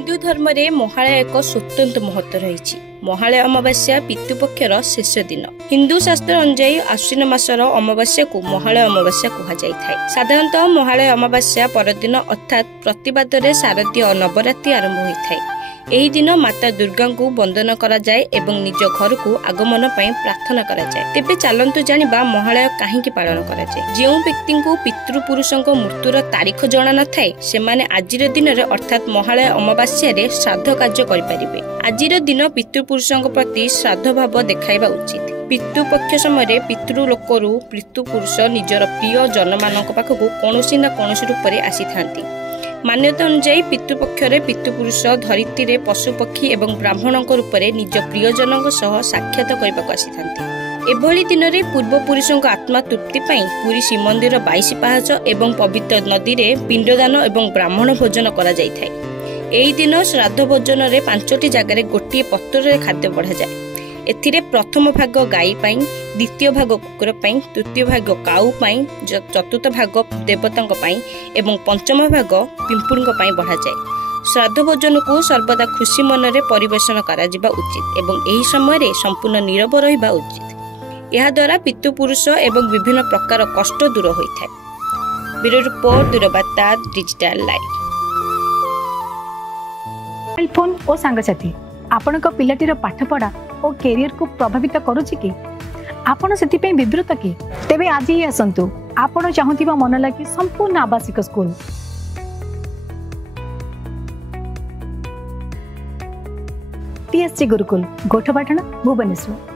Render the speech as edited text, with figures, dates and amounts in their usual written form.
हिंदू धर्म रे महालय एक स्वतंत्र महत्व रही। महालय अमावास्या पितृपक्षर शेष दिन। हिंदू शास्त्र अनुजाई आश्विन मासर अमावास्या को महालय अमावास्या कहुए। साधारणतः महालय अमावास्या परदिन अर्थात प्रतिवाद शारदीय नवरात्रि आरंभ होता है। एही दिन माता दुर्गा को वंदन करा जाए एवं निज घर को आगमन पई प्रार्थना करा जाए। तेबे चलंतु जानिबा महालय काहेकि पालन करा जाए। जो व्यक्ति को पितृपुरुषों मृत्युर तारीख जना न थाए सेमाने आजिर दिन रे अर्थात महालय अमावास्या रे श्राद्ध कार्य करि परिबे। आजिर दिन पितृपुरुषों प्रति श्राद्ध भाव देखाइबा उचित। पितृपक्ष समय पितृलोकरू पितृपुरुष निजर प्रिय जनमानक पाखकु कोनोसी ना कोनोसी रूप रे आसी थांती। मान्यता अनुजाई पितृपक्षरे पितृपुरुष धरित्री रे पशुपक्षी एवं ब्राह्मणों रूप में निज प्रियजनों सह साक्षात करने को आसी। एभली दिन में पूर्वपुरुषों आत्मा तृप्ति पाई पुरी श्रीमंदिर 22 पाहाच एवं पवित्र नदी रे पिंडदान एवं ब्राह्मण भोजन करा जाय थाए। एही दिन श्राद्ध भोजन रे 5टी जगह गोटे पत्र रे खाद्य बढ़ा जाए। एथिरे प्रथम भाग गाई पाई, द्वितीय भाग कुकुर पाई, तृतीय भाग काऊ पाई, चतुर्थ भाग देवतांक पाई एवं पंचम भाग पिंपुड़ींक पाई बढ़ा जाए। श्राद्ध भोजन को सर्वदा खुशी मन रे परिवेषण करा जिबा उचित एवं एही समय रे संपूर्ण नीरव रहिबा उचित। यह द्वारा पितृपुरुष एवं विभिन्न प्रकार कष्ट दूर होइथाय। Bureau report Durbarta digital live. Mobile phone और सांगसाथी आपणक पिलाटीर पाठपढ़ा और कैरियर को प्रभावित करुछि कि आपण सेतिपे विब्रत कि तेबे आज ही आसंतु आपण चाहुतिबा मन लागी संपूर्ण आवासिक स्कूल TSC गुरुकुल गोठपाटण भुवनेश्वर।